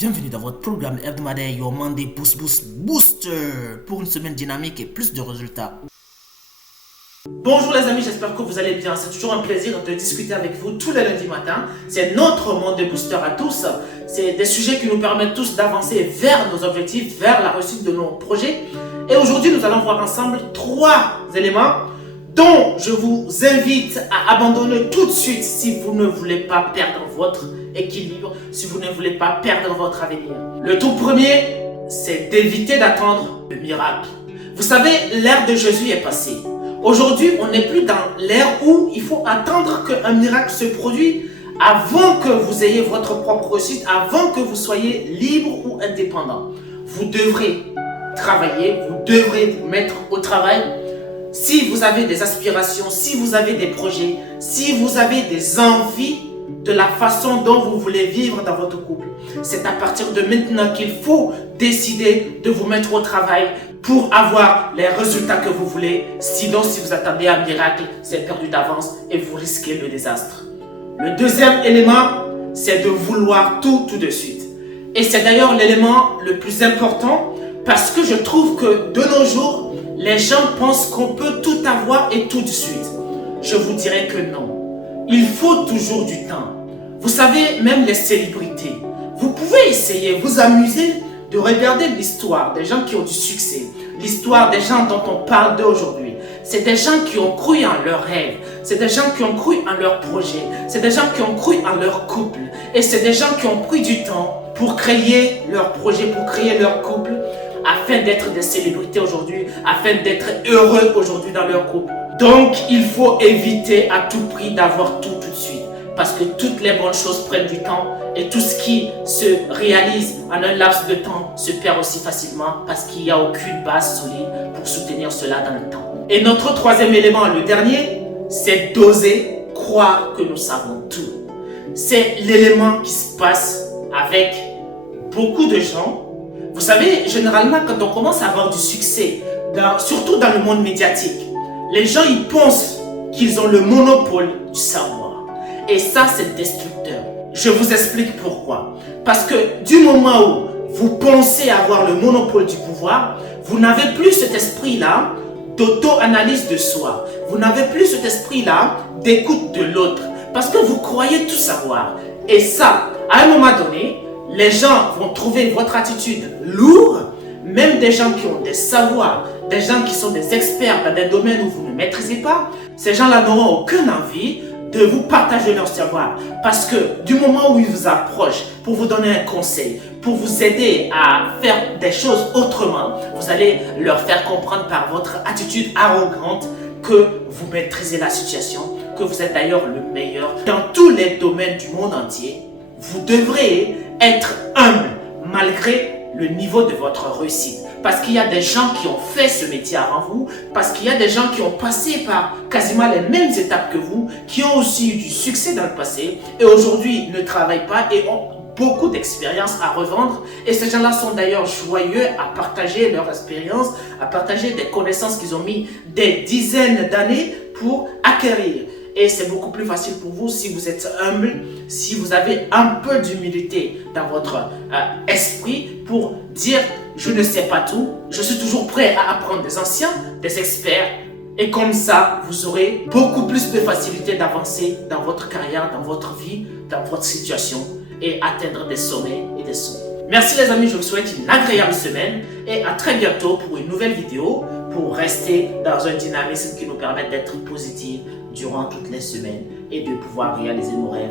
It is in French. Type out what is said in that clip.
Bienvenue dans votre programme hebdomadaire Your Monday Boost Booster pour une semaine dynamique et plus de résultats. Bonjour les amis, j'espère que vous allez bien. C'est toujours un plaisir de discuter avec vous tous les lundis matins. C'est notre Monday Booster à tous. C'est des sujets qui nous permettent tous d'avancer vers nos objectifs, vers la réussite de nos projets. Et aujourd'hui, nous allons voir ensemble 3 éléments dont je vous invite à abandonner tout de suite si vous ne voulez pas perdre votre équilibre, si vous ne voulez pas perdre votre avenir. Le tout premier, c'est d'éviter d'attendre le miracle. Vous savez, l'ère de Jésus est passée. Aujourd'hui, on n'est plus dans l'ère où il faut attendre qu'un miracle se produise avant que vous ayez votre propre réussite, avant que vous soyez libre ou indépendant. Vous devrez travailler, vous devrez vous mettre au travail. Si vous avez des aspirations, si vous avez des projets, si vous avez des envies de la façon dont vous voulez vivre dans votre couple, c'est à partir de maintenant qu'il faut décider de vous mettre au travail pour avoir les résultats que vous voulez. Sinon, si vous attendez un miracle, c'est perdu d'avance et vous risquez le désastre. Le deuxième élément, c'est de vouloir tout de suite. Et c'est d'ailleurs l'élément le plus important parce que je trouve que de nos jours, les gens pensent qu'on peut tout avoir et tout de suite. Je vous dirais que non. Il faut toujours du temps. Vous savez, même les célébrités, vous pouvez essayer, vous amuser de regarder l'histoire des gens qui ont du succès, l'histoire des gens dont on parle d'aujourd'hui. C'est des gens qui ont cru en leurs rêves, c'est des gens qui ont cru en leurs projets, c'est des gens qui ont cru en leur couple. Et c'est des gens qui ont pris du temps pour créer leur projet, pour créer leur couple, afin d'être des célébrités aujourd'hui, afin d'être heureux aujourd'hui dans leur couple. Donc, il faut éviter à tout prix d'avoir tout de suite. Parce que toutes les bonnes choses prennent du temps et tout ce qui se réalise en un laps de temps se perd aussi facilement parce qu'il n'y a aucune base solide pour soutenir cela dans le temps. Et notre troisième élément, le dernier, c'est d'oser croire que nous savons tout. C'est l'élément qui se passe avec beaucoup de gens. Vous savez, généralement, quand on commence à avoir du succès, surtout dans le monde médiatique, les gens ils pensent qu'ils ont le monopole du savoir. Et ça, c'est destructeur. Je vous explique pourquoi. Parce que du moment où vous pensez avoir le monopole du pouvoir, vous n'avez plus cet esprit-là d'auto-analyse de soi. Vous n'avez plus cet esprit-là d'écoute de l'autre. Parce que vous croyez tout savoir. Et ça, à un moment donné, les gens vont trouver votre attitude lourde. Même des gens qui ont des savoirs, des gens qui sont des experts dans des domaines où vous ne maîtrisez pas, ces gens-là n'auront aucune envie de vous partager leur savoir. Parce que du moment où ils vous approchent pour vous donner un conseil, pour vous aider à faire des choses autrement, vous allez leur faire comprendre par votre attitude arrogante que vous maîtrisez la situation, que vous êtes d'ailleurs le meilleur dans tous les domaines du monde entier. Vous devrez être humble malgré le niveau de votre réussite. Parce qu'il y a des gens qui ont fait ce métier avant vous, parce qu'il y a des gens qui ont passé par quasiment les mêmes étapes que vous, qui ont aussi eu du succès dans le passé et aujourd'hui ne travaillent pas et ont beaucoup d'expérience à revendre. Et ces gens-là sont d'ailleurs joyeux à partager leur expérience, à partager des connaissances qu'ils ont mis des dizaines d'années pour acquérir. Et c'est beaucoup plus facile pour vous si vous êtes humble, si vous avez un peu d'humilité dans votre esprit pour dire « je ne sais pas tout, je suis toujours prêt à apprendre des anciens, des experts ». Et comme ça, vous aurez beaucoup plus de facilité d'avancer dans votre carrière, dans votre vie, dans votre situation et atteindre des sommets et des sommets. Merci les amis, je vous souhaite une agréable semaine et à très bientôt pour une nouvelle vidéo pour rester dans un dynamisme qui nous permet d'être positifs durant toutes les semaines et de pouvoir réaliser nos rêves